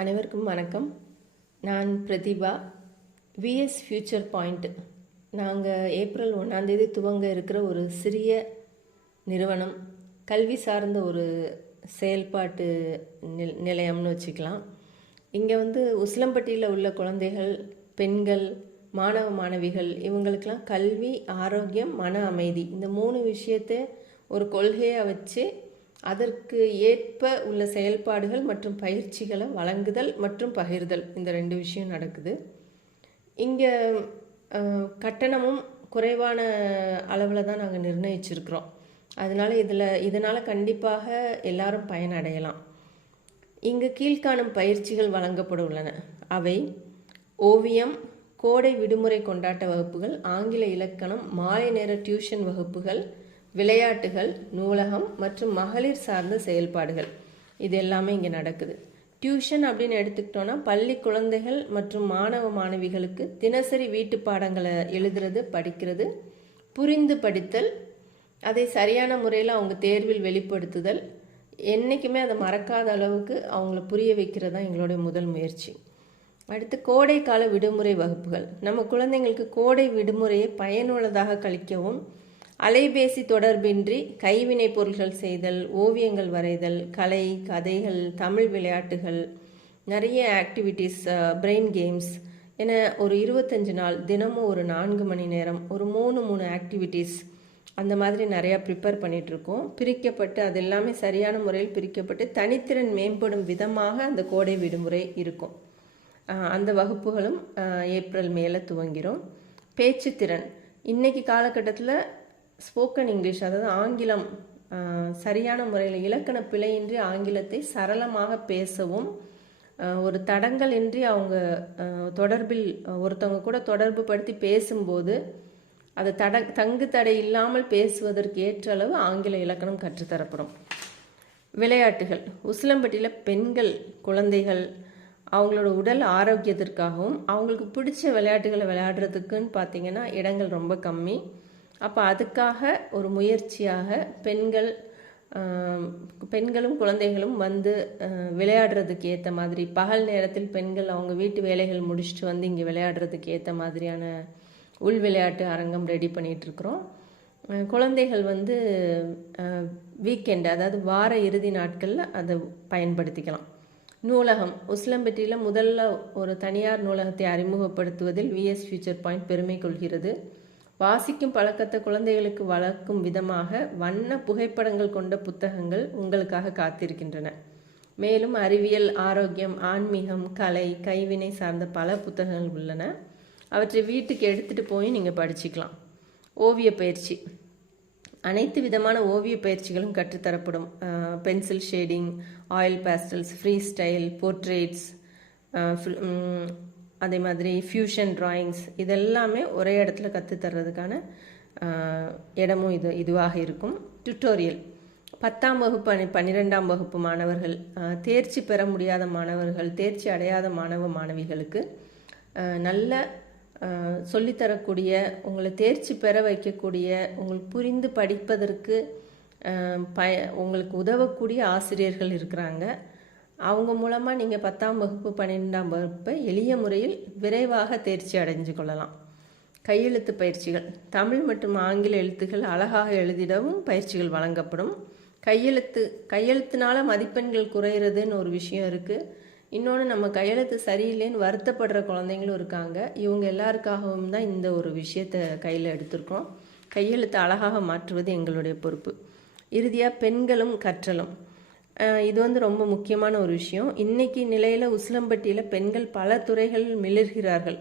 அனைவருக்கும் வணக்கம். நான் பிரதிபா. VS future point. நாங்கள் ஏப்ரல் 1 துவங்க இருக்கிற ஒரு சிறிய நிறுவனம், கல்வி சார்ந்த ஒரு செயல்பாட்டு நிலையம்னு வச்சுக்கலாம். இங்கே உசிலம்பட்டியில் உள்ள குழந்தைகள், பெண்கள், மாணவ மாணவிகள் இவங்களுக்கெல்லாம் கல்வி, ஆரோக்கியம், மன அமைதி இந்த 3 விஷயத்தை ஒரு கொள்கையாக வச்சு அதற்கு ஏற்ப உள்ள செயல்பாடுகள் மற்றும் பயிற்சிகளை வழங்குதல் மற்றும் பகிர்தல், இந்த 2 விஷயம் நடக்குது. இங்கே கட்டணமும் குறைவான அளவில் தான் நாங்கள் நிர்ணயிச்சிருக்கிறோம். இதனால் கண்டிப்பாக எல்லாரும் பயனடையலாம். இங்கு கீழ்காணும் பயிற்சிகள் வழங்கப்பட உள்ளன. அவை: ஓவியம், கோடை விடுமுறை கொண்டாட்ட வகுப்புகள், ஆங்கில இலக்கணம், மாலை நேர டியூஷன் வகுப்புகள், விளையாட்டுகள், நூலகம் மற்றும் மகளிர் சார்ந்த செயல்பாடுகள். இது எல்லாமே இங்கே நடக்குது. டியூஷன் அப்படின்னு எடுத்துக்கிட்டோன்னா, பள்ளி குழந்தைகள் மற்றும் மாணவ மாணவிகளுக்கு தினசரி வீட்டு பாடங்களை எழுதுறது, படிக்கிறது, புரிந்து படித்தல், அதை சரியான முறையில் அவங்க தேர்வில் வெளிப்படுத்துதல், என்றைக்குமே அதை மறக்காத அளவுக்கு அவங்கள புரிய வைக்கிறது தான் எங்களுடைய முதல் முயற்சி. அடுத்து கோடை கால விடுமுறை வகுப்புகள். நம்ம குழந்தைங்களுக்கு கோடை விடுமுறையை பயனுள்ளதாக கழிக்கவும், அலைபேசி தொடர்பின்றி கைவினை பொருள்கள் செய்தல், ஓவியங்கள் வரைதல், கலை, கதைகள், தமிழ் விளையாட்டுகள், நிறைய ஆக்டிவிட்டீஸ், பிரெயின் கேம்ஸ் என ஒரு 25 நாள் தினமும் ஒரு 4 மணி நேரம் ஒரு 3 ஆக்டிவிட்டீஸ் அந்த மாதிரி நிறையா ப்ரிப்பேர் பண்ணிகிட்ருக்கோம். பிரிக்கப்பட்டு அது எல்லாமே சரியான முறையில் பிரிக்கப்பட்டு தனித்திறன் மேம்படும் விதமாக அந்த கோடை விடுமுறை இருக்கும். அந்த வகுப்புகளும் ஏப்ரல் மேலே துவங்கிறோம். பேச்சுத்திறன். இன்றைக்கி காலகட்டத்தில் ஸ்போக்கன் இங்கிலீஷ், அதாவது ஆங்கிலம் சரியான முறையில் இலக்கண பிழையின்றி ஆங்கிலத்தை சரளமாக பேசவும், ஒரு தடங்கள் இன்றி அவங்க தொடர்பில் ஒருத்தவங்க கூட தொடர்பு படுத்தி பேசும்போது அது தங்கு தடை இல்லாமல் பேசுவதற்கு ஏற்ற அளவு ஆங்கில இலக்கணம் கற்றுத்தரப்படும். விளையாட்டுகள். உசிலம்பட்டியில் பெண்கள், குழந்தைகள் அவங்களோட உடல் ஆரோக்கியத்திற்காகவும் அவங்களுக்கு பிடிச்ச விளையாட்டுகளை விளையாடுறதுக்குன்னு பார்த்திங்கன்னா இடங்கள் ரொம்ப கம்மி. அப்போ அதுக்காக ஒரு முயற்சியாக பெண்களும் குழந்தைகளும் விளையாடுறதுக்கு ஏற்ற மாதிரி, பகல் நேரத்தில் பெண்கள் அவங்க வீட்டு வேலைகள் முடிச்சுட்டு இங்கே விளையாடுறதுக்கு ஏற்ற மாதிரியான உள் விளையாட்டு அரங்கம் ரெடி பண்ணிகிட்ருக்குறோம். குழந்தைகள் வீக்கெண்டு, அதாவது வார இறுதி நாட்களில் அதை பயன்படுத்திக்கலாம். நூலகம். உசிலம்பட்டியில் முதல்ல ஒரு தனியார் நூலகத்தை அறிமுகப்படுத்துவதில் விஎஸ் ஃபியூச்சர் பாயிண்ட் பெருமை கொள்கிறது. வாசிக்கும் பழக்கத்தை குழந்தைகளுக்கு வளர்க்கும் விதமாக வண்ண புகைப்படங்கள் கொண்ட புத்தகங்கள் உங்களுக்காக காத்திருக்கின்றன. மேலும் அறிவியல், ஆரோக்கியம், ஆன்மீகம், கலை, கைவினை சார்ந்த பல புத்தகங்கள் உள்ளன. அவற்றை வீட்டுக்கு எடுத்துகிட்டு போய் நீங்கள் படிச்சுக்கலாம். ஓவிய பயிற்சி. அனைத்து விதமான ஓவிய பயிற்சிகளும் கற்றுத்தரப்படும். Pencil shading, oil pastels, free style, portraits, அதே மாதிரி ஃபியூஷன் டிராயிங்ஸ், இதெல்லாமே ஒரே இடத்துல கற்றுத்தர்றதுக்கான இடமும் இதுவாக இருக்கும். டியூட்டோரியல். 10ஆம் வகுப்பு 12ஆம் வகுப்பு மாணவர்கள், தேர்ச்சி பெற முடியாத மாணவர்கள், தேர்ச்சி அடையாத மாணவ மாணவிகளுக்கு நல்ல சொல்லித்தரக்கூடிய, உங்களை தேர்ச்சி பெற வைக்கக்கூடிய, உங்களுக்கு புரிந்து படிப்பதற்கு உங்களுக்கு உதவக்கூடிய ஆசிரியர்கள் இருக்கிறாங்க. அவங்க மூலமாக நீங்கள் 10ஆம் வகுப்பு 12ஆம் வகுப்பை எளிய முறையில் விரைவாக தேர்ச்சி அடைஞ்சு கொள்ளலாம். கையெழுத்து பயிற்சிகள். தமிழ் மற்றும் ஆங்கில எழுத்துக்கள் அழகாக எழுதிடவும் பயிற்சிகள் வழங்கப்படும். கையெழுத்தினால மதிப்பெண்கள் குறையிறதுன்னு ஒரு விஷயம் இருக்குது. இன்னொன்று, நம்ம கையெழுத்து சரியில்லைன்னு வருத்தப்படுற குழந்தைங்களும் இருக்காங்க. இவங்க எல்லாருக்காகவும் தான் இந்த ஒரு விஷயத்தை கையில் எடுத்திருக்கோம். கையெழுத்து அழகாக மாற்றுவது எங்களுடைய பொறுப்பு. இறுதியாக பெண்களும் கற்றலும். இது ரொம்ப முக்கியமான ஒரு விஷயம். இன்றைக்கி நிலையில் உசிலம்பட்டியில் பெண்கள் பல துறைகளில் மிளிர்கிறார்கள்.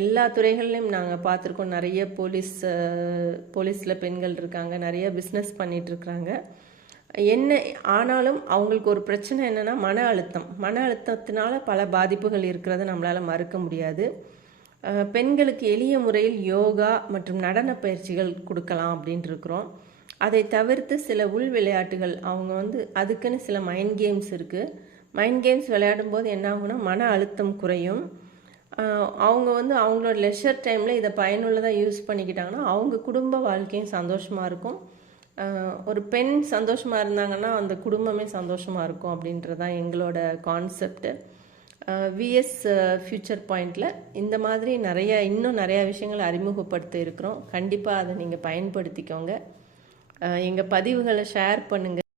எல்லா துறைகள்லையும் நாங்கள் பார்த்துருக்கோம். நிறைய போலீஸில் பெண்கள் இருக்காங்க, நிறைய பிஸ்னஸ் பண்ணிகிட்ருக்குறாங்க. ஆனாலும் அவங்களுக்கு ஒரு பிரச்சனை என்னென்னா மன அழுத்தத்தினால பல பாதிப்புகள் இருக்கிறத நம்மளால் மறுக்க முடியாது. பெண்களுக்கு எளிய முறையில் யோகா மற்றும் நடன பயிற்சிகள் கொடுக்கலாம் அப்படின்ட்டு இருக்கிறோம். அதை தவிர்த்து சில உள் விளையாட்டுகள், அவங்க அதுக்குன்னு சில மைண்ட் கேம்ஸ் இருக்குது. மைண்ட் கேம்ஸ் விளையாடும்போது என்ன ஆகும்னா மன அழுத்தம் குறையும். அவங்க அவங்களோட லெஷர் டைமில் இதை பயனுள்ளதாக யூஸ் பண்ணிக்கிட்டாங்கன்னா அவங்க குடும்ப வாழ்க்கையும் சந்தோஷமாக இருக்கும். ஒரு பெண் சந்தோஷமாக இருந்தாங்கன்னா அந்த குடும்பமே சந்தோஷமாக இருக்கும் அப்படின்றது தான் எங்களோட கான்செப்டு. விஎஸ் ஃப்யூச்சர் பாயிண்டில் இந்த மாதிரி இன்னும் நிறையா விஷயங்களை அறிமுகப்படுத்த இருக்கிறோம். கண்டிப்பாக அதை நீங்கள் பயன்படுத்திக்கோங்க. எங்கள் பதிவுகளை ஷேர் பண்ணுங்கள்.